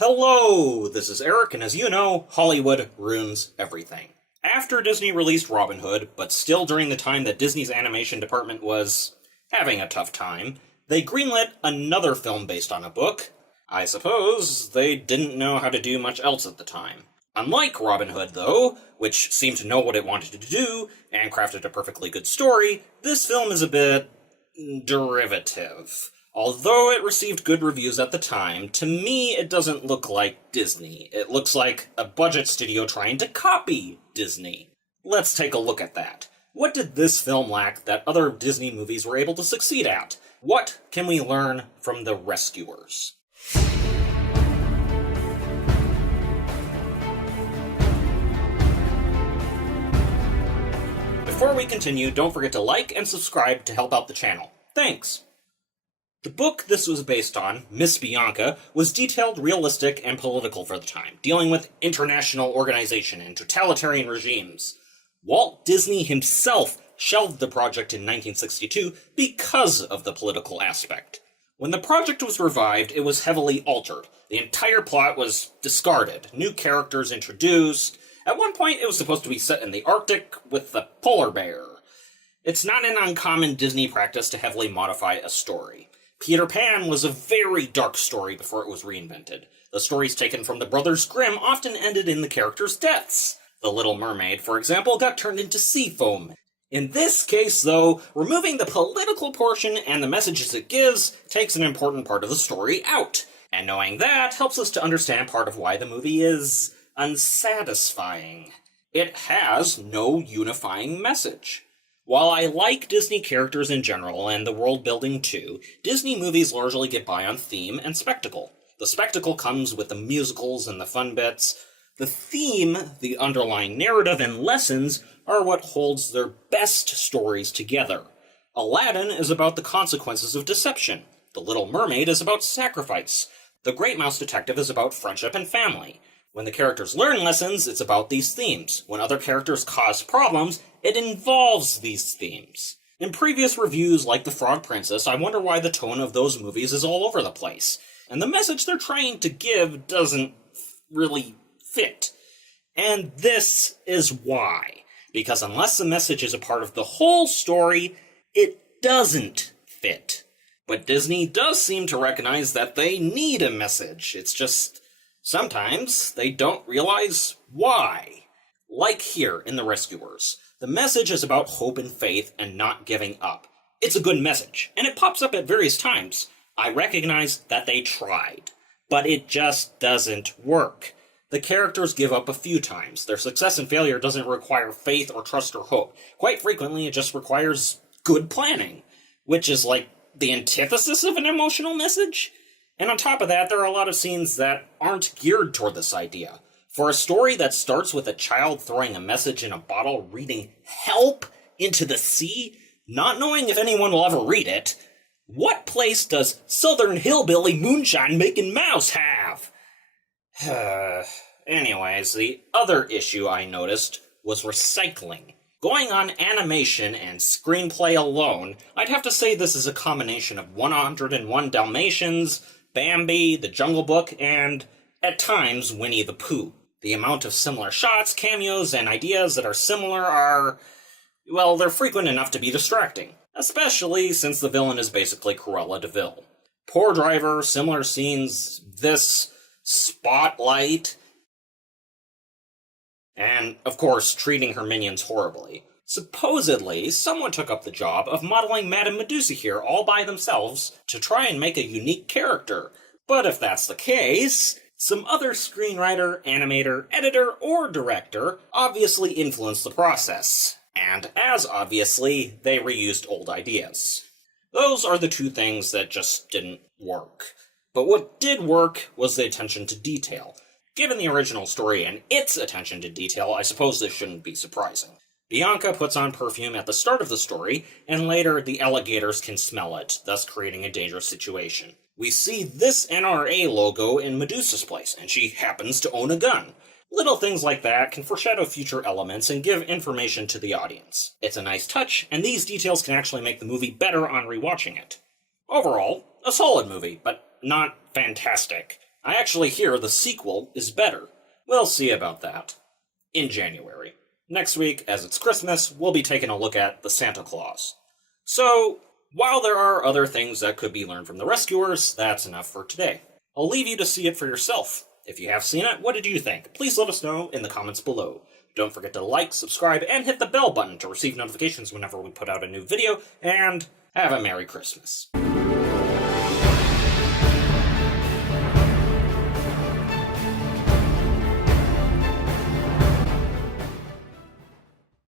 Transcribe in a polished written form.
Hello, this is Eric, and as you know, Hollywood ruins everything. After Disney released Robin Hood, but still during the time that Disney's animation department was having a tough time, they greenlit another film based on a book. I suppose they didn't know how to do much else at the time. Unlike Robin Hood, though, which seemed to know what it wanted to do, and crafted a perfectly good story, this film is a bit derivative. Although it received good reviews at the time, to me it doesn't look like Disney. It looks like a budget studio trying to copy Disney. Let's take a look at that. What did this film lack that other Disney movies were able to succeed at? What can we learn from The Rescuers? Before we continue, don't forget to like and subscribe to help out the channel. Thanks! The book this was based on, Miss Bianca, was detailed, realistic, and political for the time, dealing with international organization and totalitarian regimes. Walt Disney himself shelved the project in 1962 because of the political aspect. When the project was revived, it was heavily altered. The entire plot was discarded, new characters introduced. At one point, it was supposed to be set in the Arctic with the polar bear. It's not an uncommon Disney practice to heavily modify a story. Peter Pan was a very dark story before it was reinvented. The stories taken from the Brothers Grimm often ended in the characters' deaths. The Little Mermaid, for example, got turned into sea foam. In this case, though, removing the political portion and the messages it gives takes an important part of the story out. And knowing that helps us to understand part of why the movie is unsatisfying. It has no unifying message. While I like Disney characters in general, and the world building too, Disney movies largely get by on theme and spectacle. The spectacle comes with the musicals and the fun bits. The theme, the underlying narrative, and lessons are what holds their best stories together. Aladdin is about the consequences of deception. The Little Mermaid is about sacrifice. The Great Mouse Detective is about friendship and family. When the characters learn lessons, it's about these themes. When other characters cause problems, it involves these themes. In previous reviews like The Frog Princess, I wonder why the tone of those movies is all over the place. And the message they're trying to give doesn't really fit. And this is why. Because unless the message is a part of the whole story, it doesn't fit. But Disney does seem to recognize that they need a message. It's just sometimes they don't realize why. Like here in The Rescuers. The message is about hope and faith and not giving up. It's a good message, and it pops up at various times. I recognize that they tried, but it just doesn't work. The characters give up a few times. Their success and failure doesn't require faith or trust or hope. Quite frequently, it just requires good planning, which is like the antithesis of an emotional message. And on top of that, there are a lot of scenes that aren't geared toward this idea. For a story that starts with a child throwing a message in a bottle reading "Help" into the sea, not knowing if anyone will ever read it, what place does Southern Hillbilly Moonshine Making Mouse have? Anyways, the other issue I noticed was recycling. Going on animation and screenplay alone, I'd have to say this is a combination of 101 Dalmatians, Bambi, The Jungle Book, and, at times, Winnie the Pooh. The amount of similar shots, cameos, and ideas that are similar are, well, they're frequent enough to be distracting. Especially since the villain is basically Cruella de Vil. Poor driver, similar scenes, this spotlight, and, of course, treating her minions horribly. Supposedly, someone took up the job of modeling Madame Medusa here all by themselves to try and make a unique character. But if that's the case, some other screenwriter, animator, editor, or director obviously influenced the process. And as obviously, they reused old ideas. Those are the two things that just didn't work. But what did work was the attention to detail. Given the original story and its attention to detail, I suppose this shouldn't be surprising. Bianca puts on perfume at the start of the story, and later the alligators can smell it, thus creating a dangerous situation. We see this NRA logo in Medusa's place, and she happens to own a gun. Little things like that can foreshadow future elements and give information to the audience. It's a nice touch, and these details can actually make the movie better on rewatching it. Overall, a solid movie, but not fantastic. I actually hear the sequel is better. We'll see about that. In January. Next week, as it's Christmas, we'll be taking a look at the Santa Claus. So, while there are other things that could be learned from the Rescuers, that's enough for today. I'll leave you to see it for yourself. If you have seen it, what did you think? Please let us know in the comments below. Don't forget to like, subscribe, and hit the bell button to receive notifications whenever we put out a new video, and have a Merry Christmas.